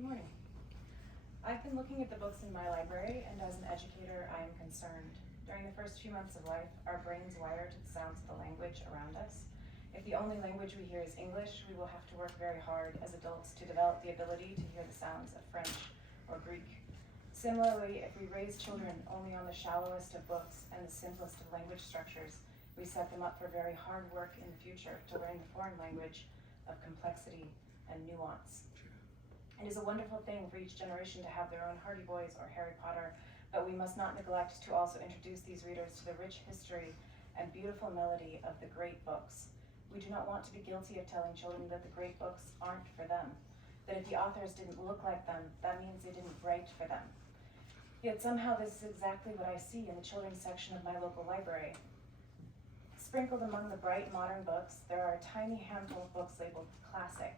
Good morning. I've been looking at the books in my library, and as an educator, I am concerned. During the first few months of life, our brains wire to the sounds of the language around us. If the only language we hear is English, we will have to work very hard as adults to develop the ability to hear the sounds of French or Greek. Similarly, if we raise children only on the shallowest of books and the simplest of language structures, we set them up for very hard work in the future to learn the foreign language of complexity and nuance. It is a wonderful thing for each generation to have their own Hardy Boys or Harry Potter, but we must not neglect to also introduce these readers to the rich history and beautiful melody of the great books. We do not want to be guilty of telling children that the great books aren't for them, that if the authors didn't look like them, that means they didn't write for them. Yet somehow this is exactly what I see in the children's section of my local library. Sprinkled among the bright modern books, there are a tiny handful of books labeled classic.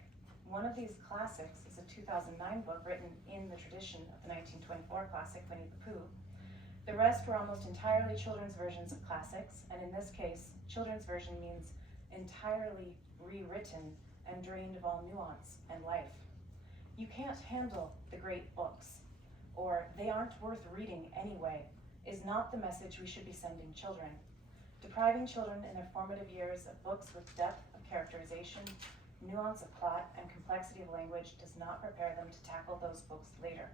One of these classics is a 2009 book written in the tradition of the 1924 classic Winnie the Pooh. The rest were almost entirely children's versions of classics, and in this case, children's version means entirely rewritten and drained of all nuance and life. You can't handle the great books, or they aren't worth reading anyway, is not the message we should be sending children. Depriving children in their formative years of books with depth of characterization, nuance of plot, and complexity of language does not prepare them to tackle those books later.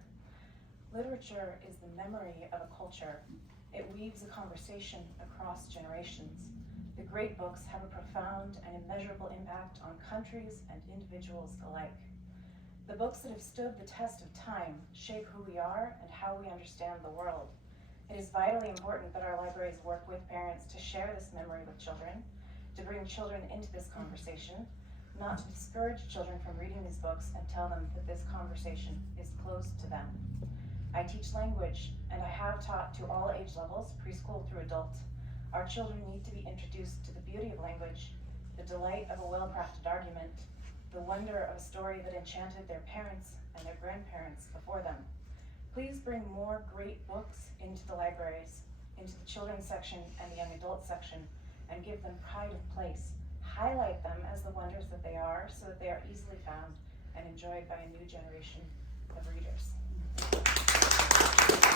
Literature is the memory of a culture. It weaves a conversation across generations. The great books have a profound and immeasurable impact on countries and individuals alike. The books that have stood the test of time shape who we are and how we understand the world. It is vitally important that our libraries work with parents to share this memory with children, to bring children into this conversation, not to discourage children from reading these books and tell them that this conversation is closed to them. I teach language, and I have taught to all age levels, preschool through adult. Our children need to be introduced to the beauty of language, the delight of a well-crafted argument, the wonder of a story that enchanted their parents and their grandparents before them. Please bring more great books into the libraries, into the children's section and the young adult section, and give them pride of place. Highlight them as the wonders that they are, so that they are easily found and enjoyed by a new generation of readers.